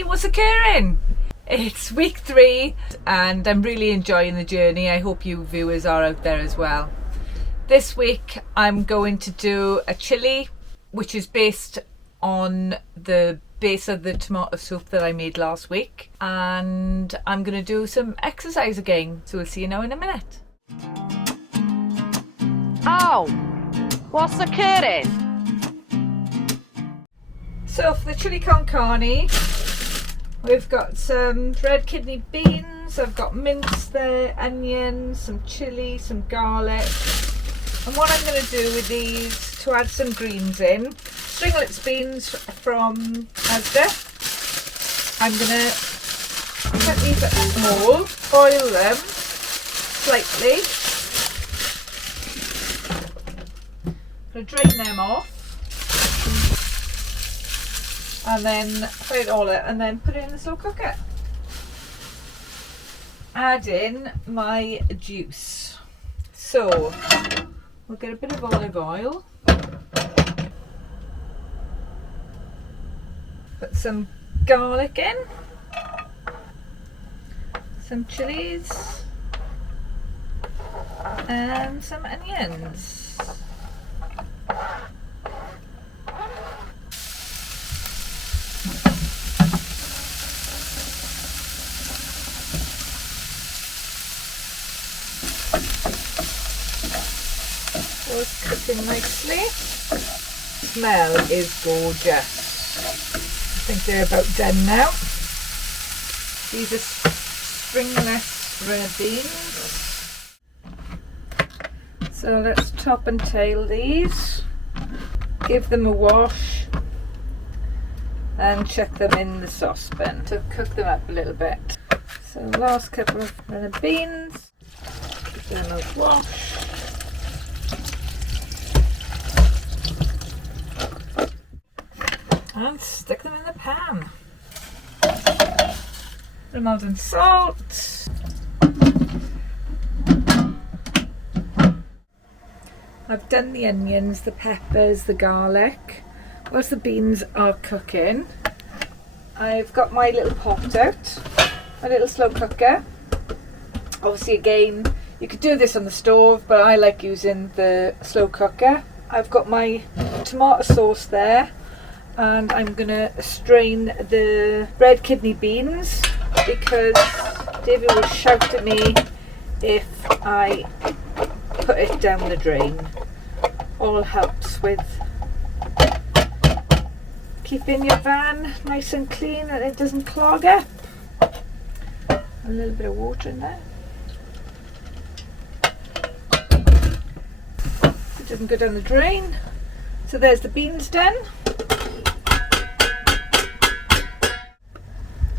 Hey, what's occurring? It's week 3 and I'm really enjoying the journey. I hope you viewers are out there as well. This week I'm going to do a chili which is based on the base of the tomato soup that I made last week, and I'm going to do some exercise again, so we'll see you now in a minute. Oh, what's occurring? So for the chili con carne, we've got some red kidney beans, I've got mince there, onions, some chilli, some garlic. And what I'm going to do with these to add some greens in, stringlets beans from Asda. I'm going to cut these up small, boil them slightly. I'm going to drain them off. And then fry it all out and then put it in the slow cooker. Add in my juice. So we'll get a bit of olive oil. Put some garlic in. Some chilies. And some onions. It's cooking nicely. Smell is gorgeous. I think they're about done now. These are stringless red beans. So let's top and tail these. Give them a wash and chuck them in the saucepan to cook them up a little bit. So last couple of red beans. Give them a wash. And stick them in the pan. The modern salt. I've done the onions, the peppers, the garlic. Whilst the beans are cooking, I've got my little pot out, my little slow cooker. Obviously again, you could do this on the stove, but I like using the slow cooker. I've got my tomato sauce there. And I'm going to strain the red kidney beans because David will shout at me if I put it down the drain. All helps with keeping your van nice and clean and it doesn't clog up. A little bit of water in there. It doesn't go down the drain. So there's the beans done.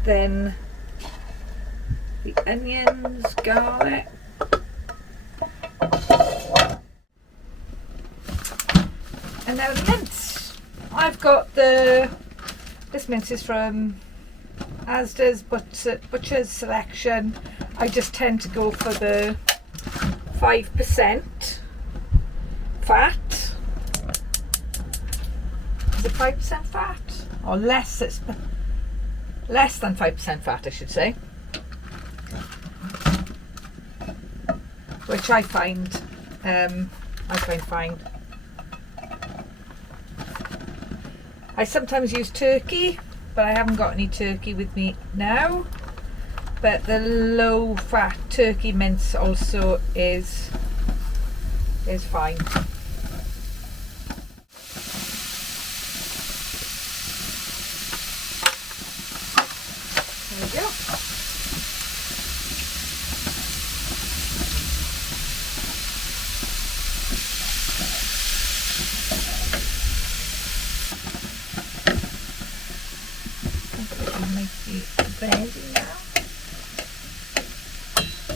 Then the onions, garlic, and now the mince. I've got this mince is from Asda's Butcher's Selection. I just tend to go for the 5% fat. Is it 5% fat or less? It's less than 5% fat, I should say, which I find fine. I sometimes use turkey, but I haven't got any turkey with me now. But the low fat turkey mince also is fine.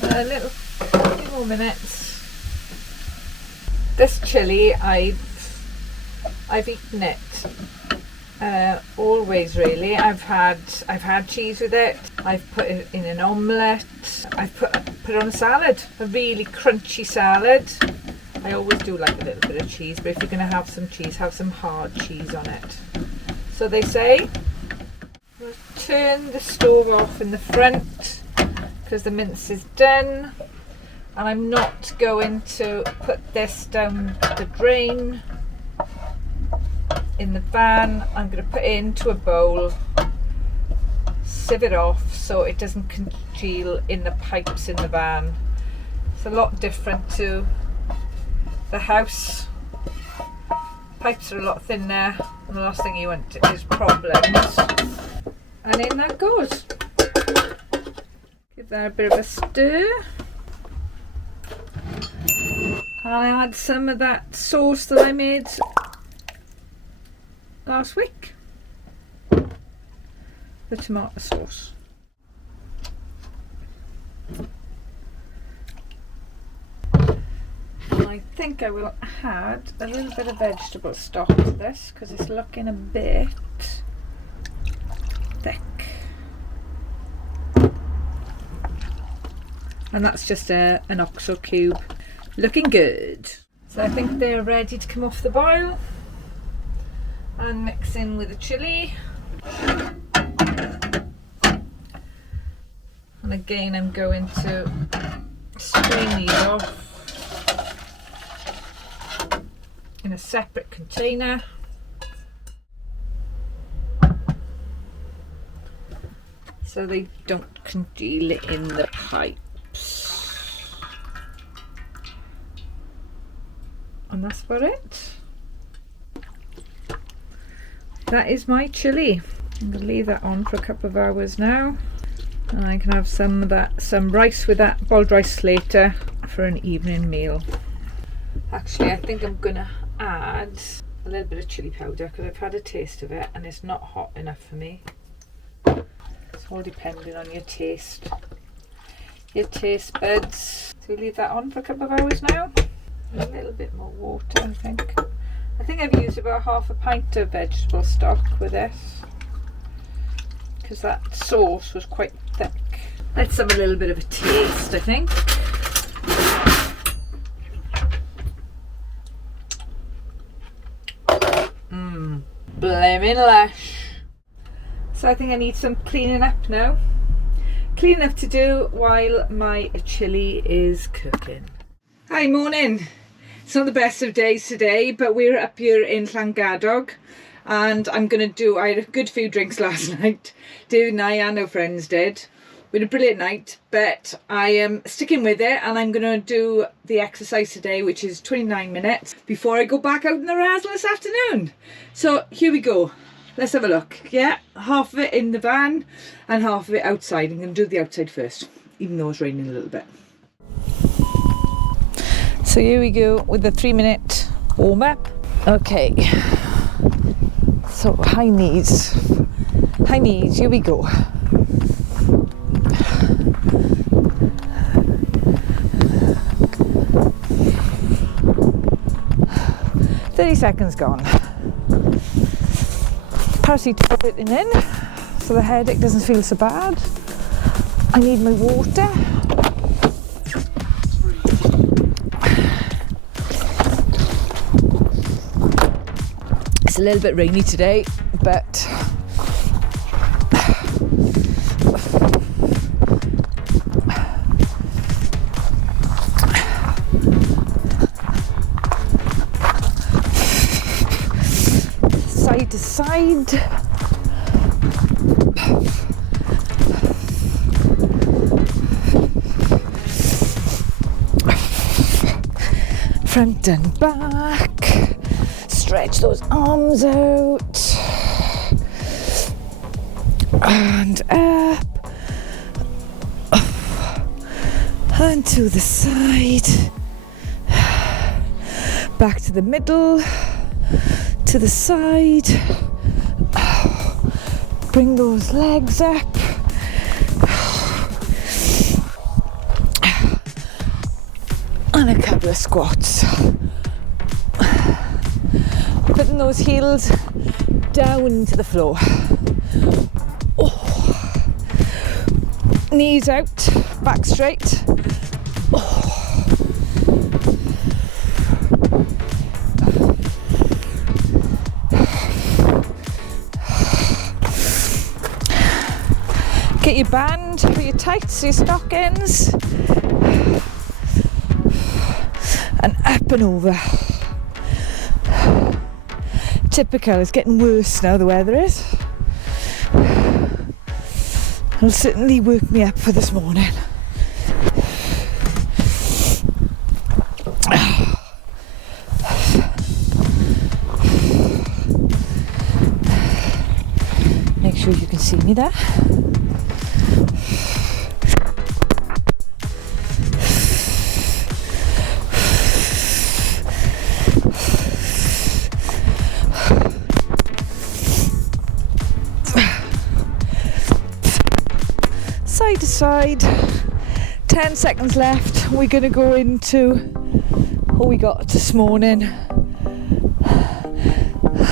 There we go. A few more minutes. This chili, I've eaten it always really. I've had cheese with it. I've put it in an omelette. I've put it on a salad, a really crunchy salad. I always do like a little bit of cheese, but if you're going to have some cheese, have some hard cheese on it. So they say turn the stove off in the front because the mince is done, and I'm not going to put this down the drain in the van. I'm going to put it into a bowl, sieve it off so it doesn't congeal in the pipes in the van. It's a lot different to the house. Pipes are a lot thinner, and the last thing you want is problems. And in that goes. Give that a bit of a stir. And I add some of that sauce that I made last week. The tomato sauce. And I think I will add a little bit of vegetable stock to this because it's looking a bit thick. And that's just an oxo cube. Looking good. So I think they're ready to come off the boil. And mix in with the chilli. And again, I'm going to strain these off in a separate container. So they don't congeal in the pipes. And that's about it. That is my chilli. I'm going to leave that on for a couple of hours now. And I can have some rice with that, boiled rice later for an evening meal. Actually, I think I'm going to add a little bit of chilli powder because I've had a taste of it and it's not hot enough for me. It's all depending on your taste buds. So we leave that on for a couple of hours now. A little bit more water, I think. I think I've used about half a pint of vegetable stock with this because that sauce was quite thick. Let's have a little bit of a taste, I think. Blaming lush. So I think I need some cleaning up now. Cleaning up to do while my chilli is cooking. Hi, morning. It's not the best of days today, but we're up here in Llangadog and I had a good few drinks last night. David and I and our friends did. We had a brilliant night, but I am sticking with it and I'm going to do the exercise today, which is 29 minutes before I go back out in the razzle this afternoon. So here we go. Let's have a look. Yeah, half of it in the van and half of it outside. I'm going to do the outside first, even though it's raining a little bit. So here we go with the 3-minute warm up. Okay, so high knees, here we go. $30 gone. Paracetamol in so the headache doesn't feel so bad. I need my water. It's a little bit rainy today, but side to side. Front and back. Stretch those arms out and up and to the side, back to the middle, to the side, bring those legs up and a couple of squats. Putting those heels down into the floor. Oh. Knees out, back straight. Oh. Get your band for your tights, your stockings, and up and over. Typical, it's getting worse now, the weather is. It'll certainly work me up for this morning. Make sure you can see me there. Side to side, 10 seconds left. We're going to go into what we got this morning.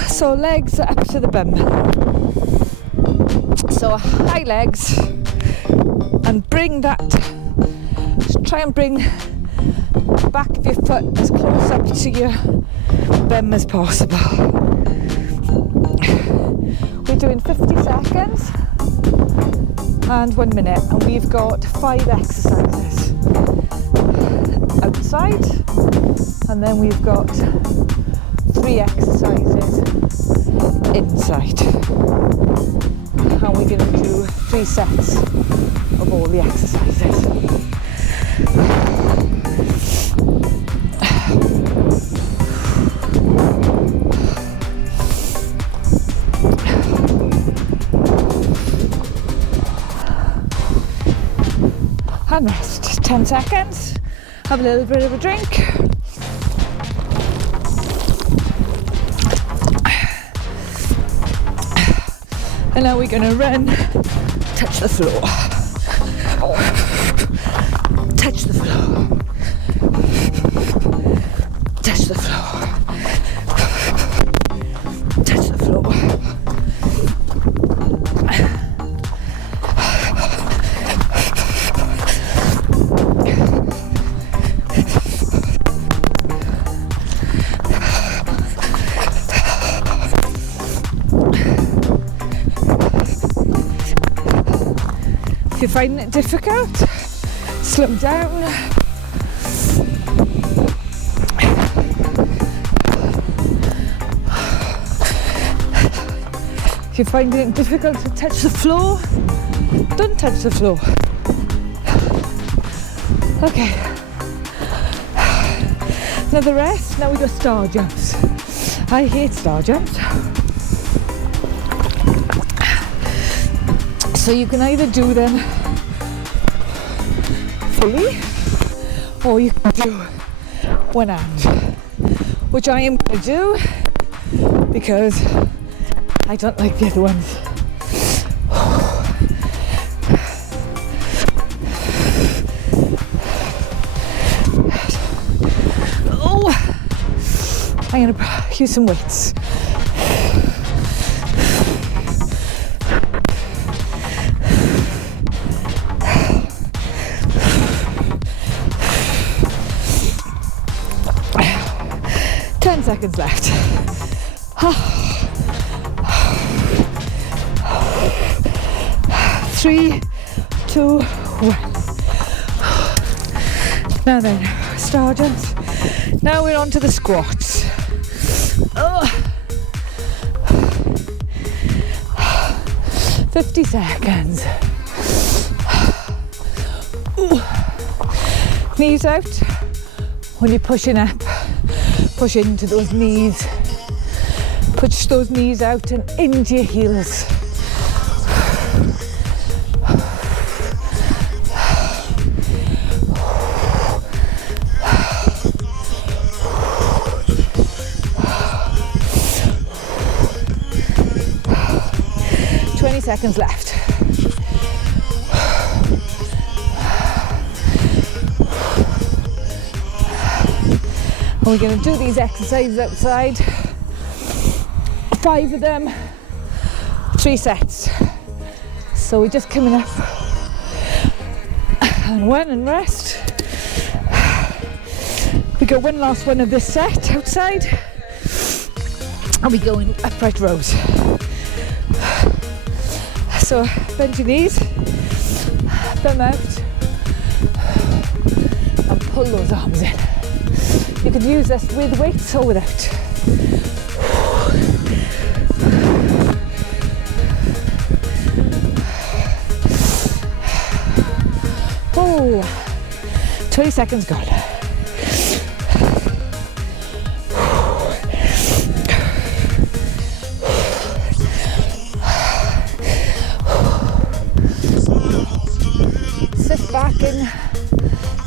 So legs up to the bum. So high legs, and bring that, just try and bring the back of your foot as close up to your bum as possible. We're doing 50 seconds and 1 minute, and we've got 5 exercises outside, and then we've got 3 exercises inside, and we're going to do 3 sets of all the exercises. And rest, 10 seconds, have a little bit of a drink. And now we're going to run, touch the floor, touch the floor, touch the floor, touch the floor. If you're finding it difficult, slow down. If you're finding it difficult to touch the floor, don't touch the floor. Okay. Another rest. Now we got star jumps. I hate star jumps. So you can either do them fully, or you can do one hand, which I am going to do because I don't like the other ones. Oh, I'm going to use some weights. Seconds left. 3, 2, 1. Now then, star jumps. Now we're on to the squats. 50 seconds. Knees out. When you're pushing up, push into those knees. Push those knees out and into your heels. Seconds left. And we're going to do these exercises outside. 5 of them, 3 sets. So we're just coming up and 1 and rest. We got 1 last one of this set outside, and we go in upright rows. So bend your knees, them out and pull those arms in. You could use this with weights or without. Oh, 20 seconds gone. Sit back in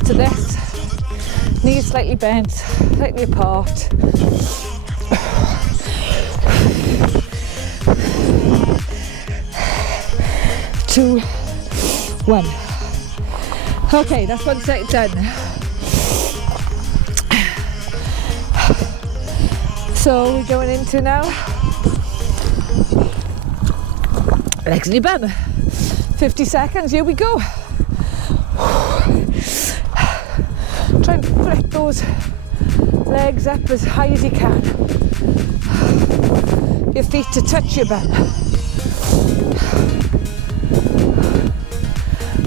to this, knees slightly bent, slightly apart. 2, 1. Okay, that's 1 set done. So we're going into now legs in your bum. 50 seconds, here we go. Try and flick those legs up as high as you can. Your feet to touch your bum.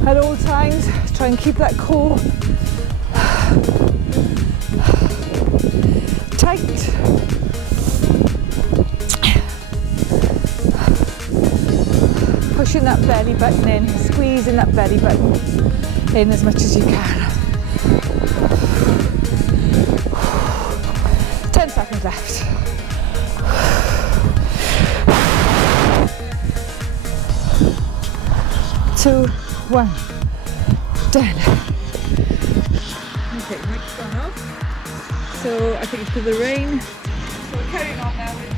At all times, try and keep that core tight. Pushing that belly button in, squeezing that belly button in as much as you can. 10 seconds left. Two, 1, done. Okay, mic's gone off. So I think it's for the rain. So we're carrying on now with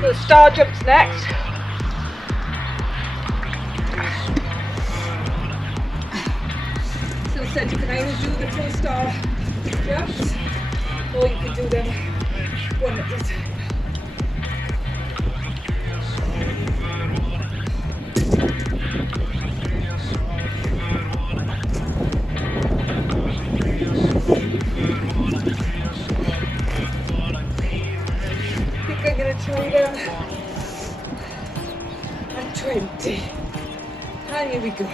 the star jumps next. So I said you can either do the full star jumps or you can do them one at a time. I think I'm going to try them at 20. And here we go.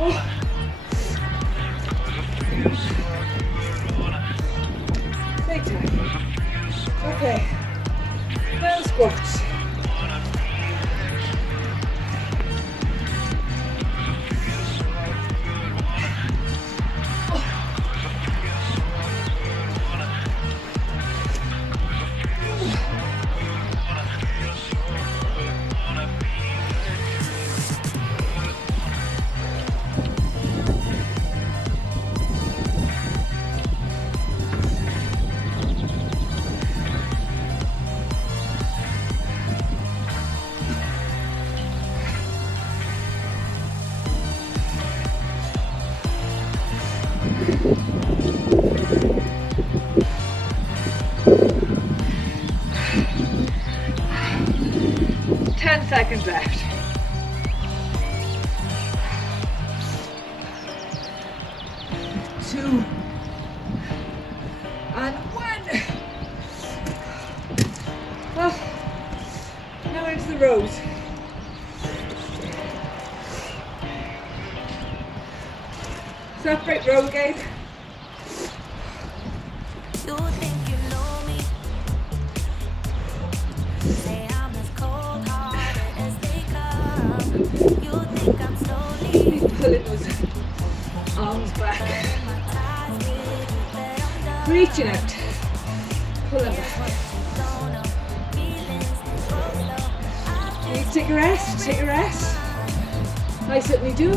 Oh. Big time. Okay. Now squats. Seconds left. 2 and 1. Oh, now into the rows. Separate row again. You think you know Reaching out. Pulling back. You need to take a rest, take a rest. I certainly do.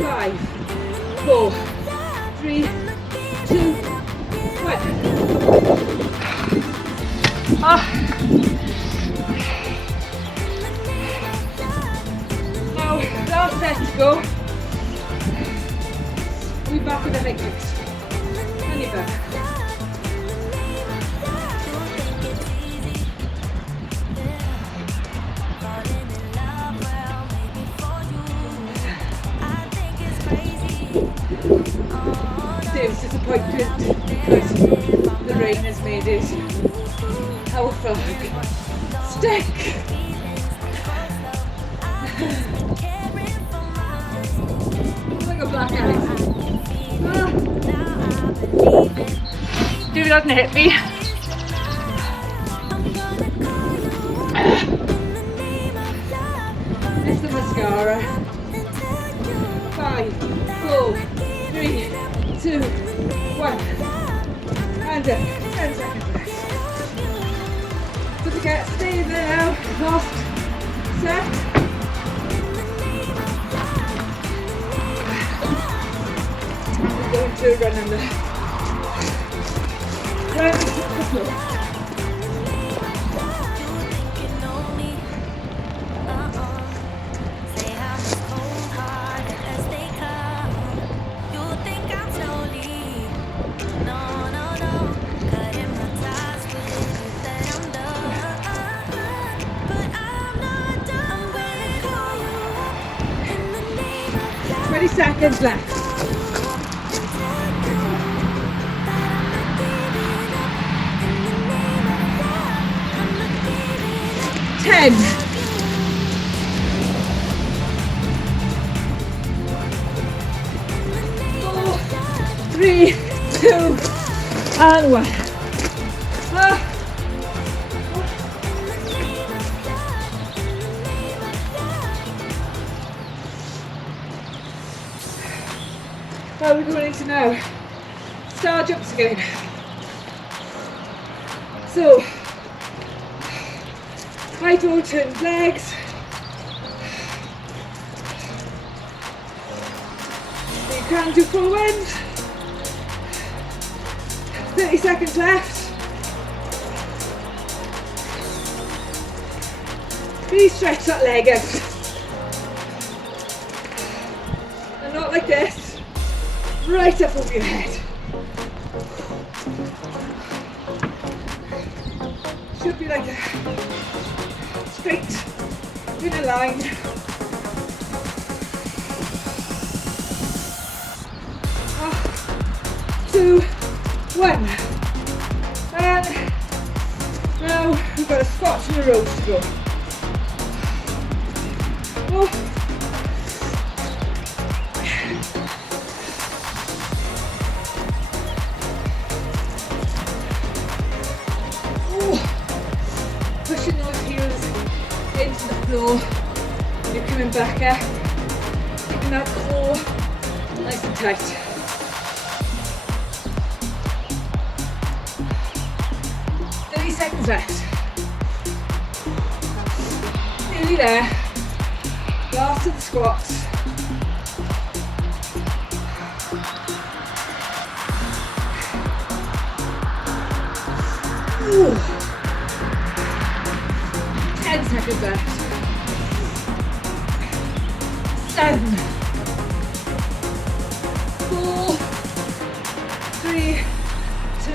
5, 4, 3, 2, 1. Now, last set to go. We'll be back with the leg kicks. And you're back. Dave's disappointed because the rain has made his our flag stick. Like a black eye. Dave doesn't hit me. It's the mascara. 5, 4, 3, 2, 1. And 10 seconds left. Good to get, stay there now. Last set. I'm going to run under. Run to the floor. Seconds left. 10. 4, 3, 2, and 1. Well, we're going into now star jumps again. So, right alternate legs. You can do full wind. 30 seconds left. Really stretch that leg out. And not like this. Right up over your head. Should be like a straight in a line. Two, 1. And now we've got a squat and a row to go. Pushing those heels into the floor. You're coming back up, keeping that core nice and tight. Seconds left. Nearly there. Last of the squats. Ooh. 10 seconds left. 7, 4, 3, 2,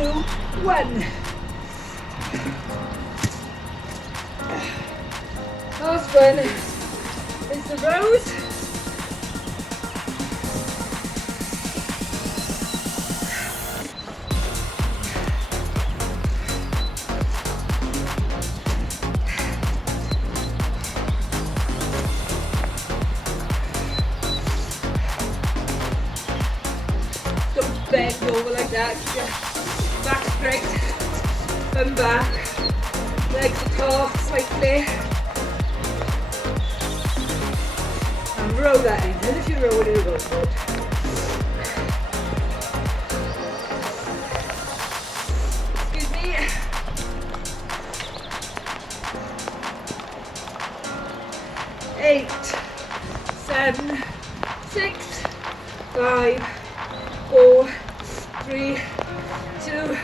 1. Last one is the rows. bend over like that. Keep your back straight, bum back, legs apart slightly. And roll that in. And if you roll it, it'll go forward. Excuse me. Eight, 7, 6, 5, 4, 3, 2,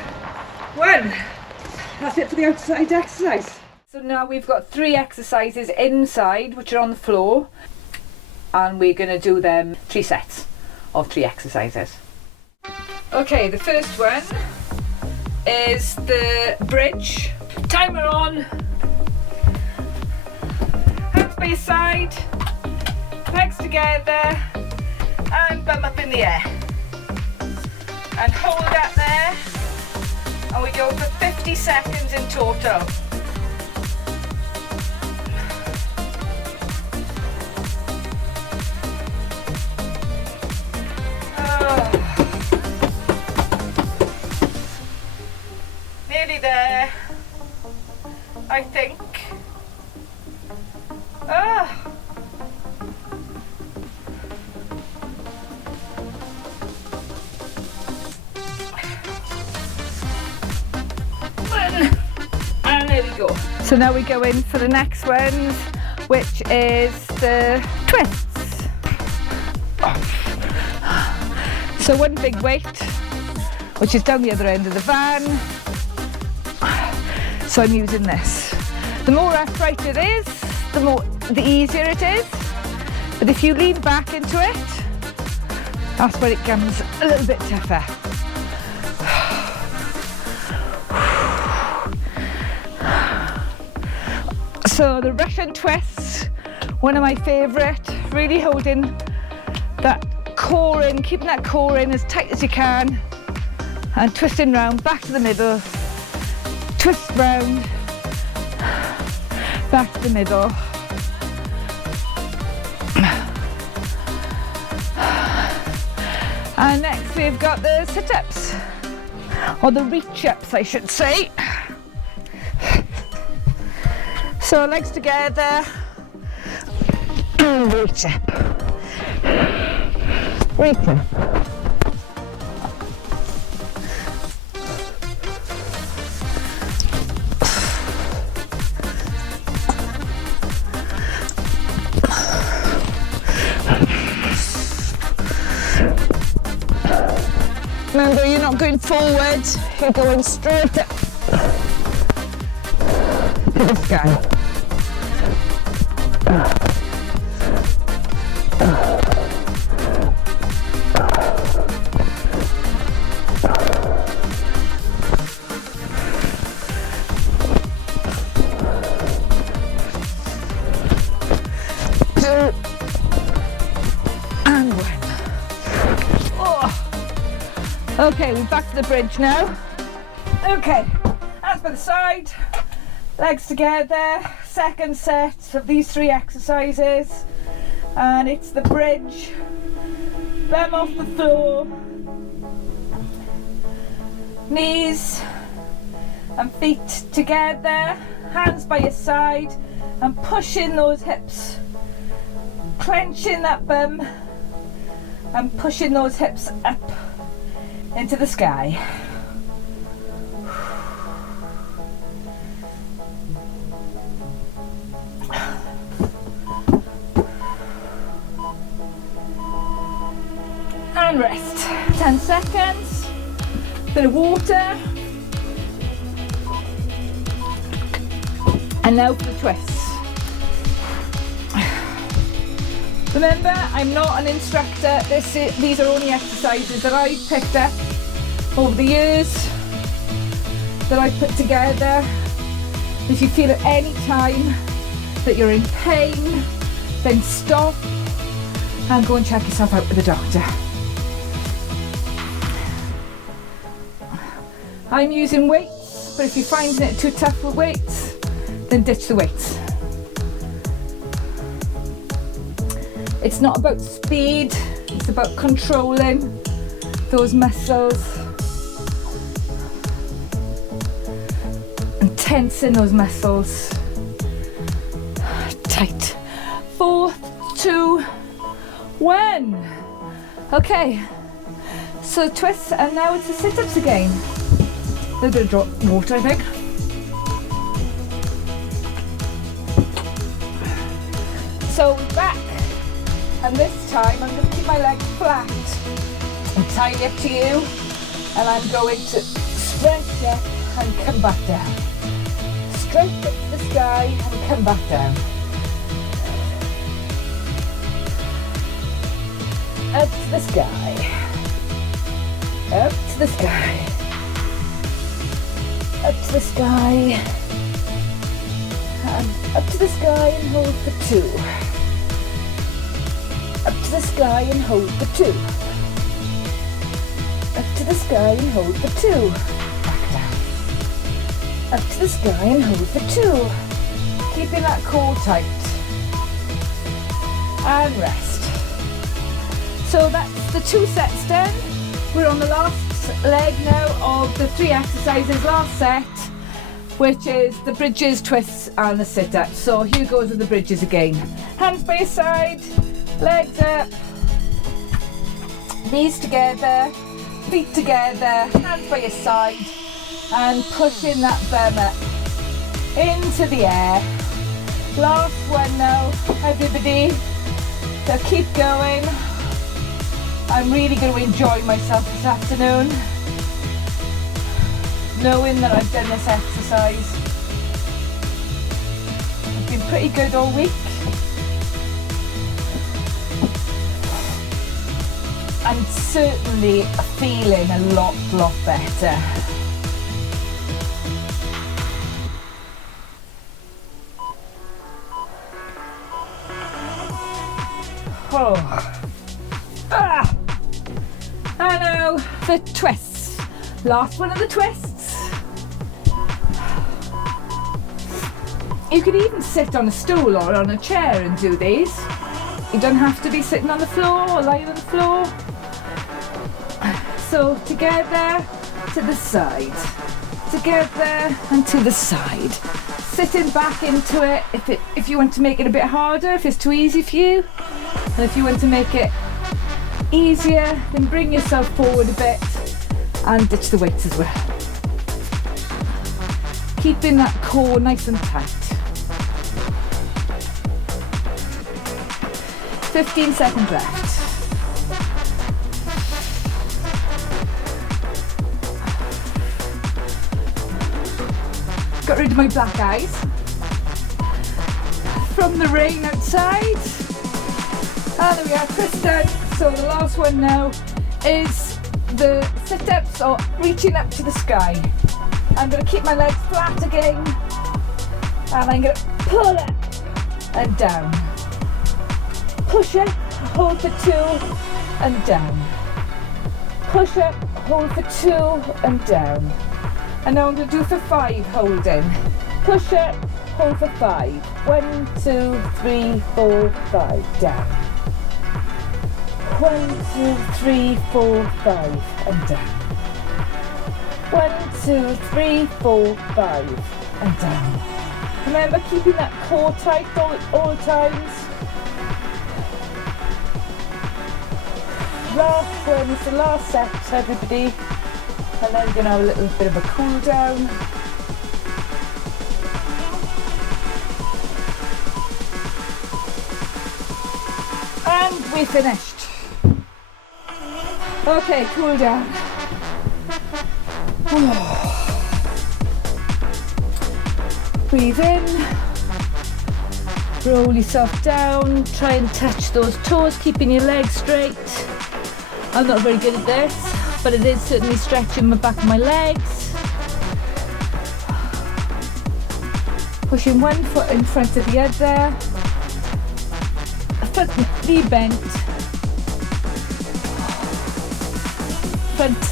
1. That's it for the outside exercise. So now we've got 3 exercises inside, which are on the floor, and we're going to do them 3 sets of 3 exercises. Okay, the first one is the bridge. Timer on. Hands by your side, legs together, and bum up in the air. And hold that there, and we go for 50 seconds in total. Nearly there, I think. And there we go. So now we go in for the next one, which is the twists. So one big weight, which is down the other end of the van. So I'm using this. The more upright it is, the easier it is. But if you lean back into it, that's when it becomes a little bit tougher. So the Russian twists, one of my favourite, really holding that core in, keeping that core in as tight as you can, and twisting round, back to the middle, twist round, back to the middle. And next we've got the sit-ups, or the reach-ups I should say. So legs together, and reach up, reach up. Remember, you're not going forward, you're going straight up to the sky. And 1. Oh. Okay, we're back to the bridge now. Okay, hands by the side, legs together, second set of these 3 exercises, and it's the bridge, bum off the floor, knees and feet together, hands by your side, and pushing those hips, clenching that bum and pushing those hips up into the sky. And rest. 10 seconds. Bit of water. And now for the twists. Remember, I'm not an instructor. These are only exercises that I've picked up over the years that I've put together. If you feel at any time that you're in pain, then stop and go and check yourself out with a doctor. I'm using weights, but if you're finding it too tough with weights, then ditch the weights. It's not about speed, it's about controlling those muscles and tensing those muscles tight. 4, 2, 1. Okay, so twists, and now it's the sit-ups again. A little bit of drop water, I think. So we're back, and this time I'm going to keep my legs flat and tidy up to you, and I'm going to stretch up and come back down. Stretch up to the sky and come back down. Up to the sky. Up to the sky. Up to the sky. And up to the sky and hold for 2. Up to the sky and hold for 2. Up to the sky and hold for 2. Back down. Up to the sky and hold for 2. Keeping that core tight. And rest. So that's the 2 sets done. We're on the last leg now of the 3 exercises, last set, which is the bridges, twists and the sit-ups. So here goes with the bridges again. Hands by your side, legs up, knees together, feet together, hands by your side, and pushing that bum up into the air. Last one now, everybody. So keep going. I'm really going to enjoy myself this afternoon, knowing that I've done this exercise. I've been pretty good all week. I'm certainly feeling a lot better. Oh. I know, the twists. Last one of the twists. You could even sit on a stool or on a chair and do these. You don't have to be sitting on the floor or lying on the floor. So together to the side. Together and to the side. Sitting back into it if you want to make it a bit harder, if it's too easy for you. And if you want to make it easier, then bring yourself forward a bit and ditch the weights as well. Keeping that core nice and tight. 15 seconds left. Got rid of my black eyes from the rain outside. And there we are, twist done. So the last one now is the sit-ups or reaching up to the sky. I'm going to keep my legs flat again, and I'm going to pull up and down. Push up, hold for 2 and down. Push up, hold for 2 and down. And now I'm going to do for 5 holding. Push up, hold for 5. 1, 2, 3, 4, 5, down. 1, 2, 3, 4, 5 and down. 1, 2, 3, 4, 5 and down. Remember keeping that core tight all times. Last one is the last set, everybody. And then we're going to have a little bit of a cool down. And we finished. Okay, cool down. Breathe in. Roll yourself down. Try and touch those toes, keeping your legs straight. I'm not very good at this, but it is certainly stretching the back of my legs. Pushing one foot in front of the other. Front knee bent.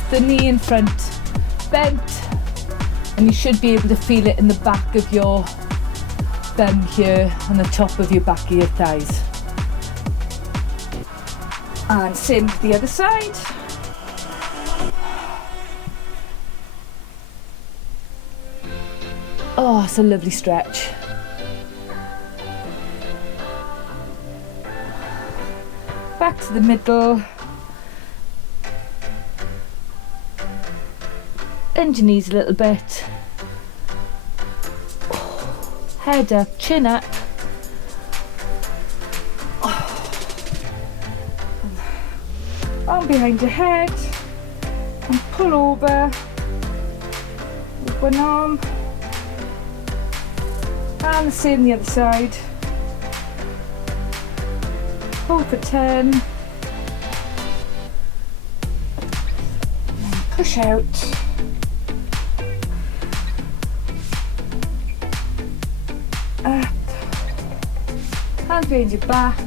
The knee in front bent, and you should be able to feel it in the back of your bum here and the top of your back of your thighs. And same with the other side. Oh, it's a lovely stretch. Back to the middle. Bend your knees a little bit. Head up, chin up. Arm behind your head. And pull over with one arm. And the same the other side. Hold for 10. And push out. Up. Hands behind your back.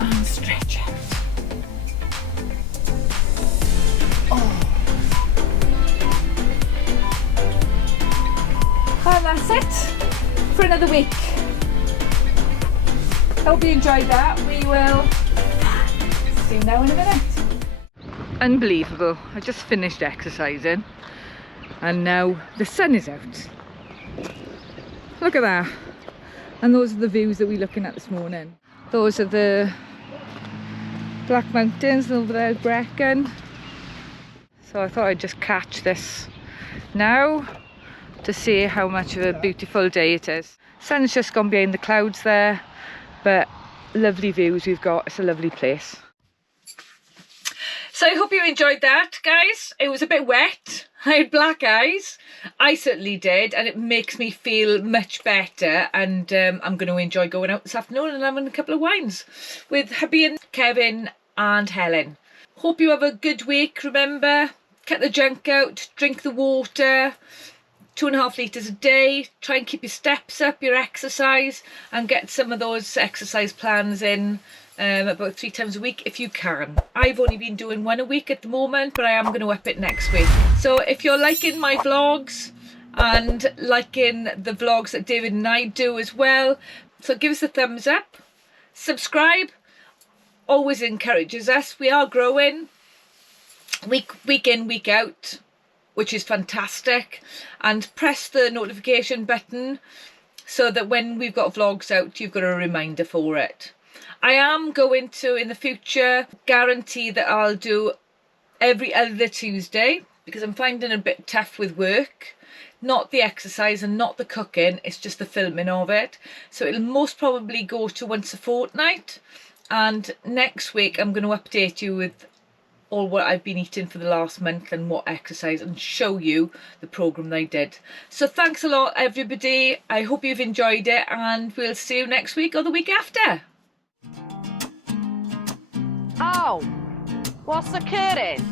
And stretch out. Oh. And that's it for another week. Hope you enjoyed that. We will see you now in a minute. Unbelievable. I just finished exercising and now the sun is out. Look at that. And those are the views that we're looking at this morning. Those are the Black Mountains over there at Brecon. So I thought I'd just catch this now to see how much of a beautiful day it is. Sun's just gone behind the clouds there, but lovely views we've got. It's a lovely place. So I hope you enjoyed that, guys. It was a bit wet. I had black eyes. I certainly did, and it makes me feel much better. And I'm going to enjoy going out this afternoon and having a couple of wines with hubby and Kevin and Helen. Hope you have a good week. Remember, cut the junk out, drink the water, 2.5 litres a day. Try and keep your steps up, your exercise, and get some of those exercise plans in about 3 times a week if you can. I've only been doing 1 a week at the moment, but I am going to up it next week. So if you're liking my vlogs and liking the vlogs that David and I do as well, so give us a thumbs up, subscribe, always encourages us. We are growing week in, week out, which is fantastic. And press the notification button so that when we've got vlogs out, you've got a reminder for it. I am going to, in the future, guarantee that I'll do every other Tuesday because I'm finding it a bit tough with work. Not the exercise and not the cooking, it's just the filming of it. So it'll most probably go to once a fortnight. And next week I'm going to update you with all what I've been eating for the last month and what exercise, and show you the programme that I did. So thanks a lot, everybody. I hope you've enjoyed it, and we'll see you next week or the week after. Oh, what's occurring?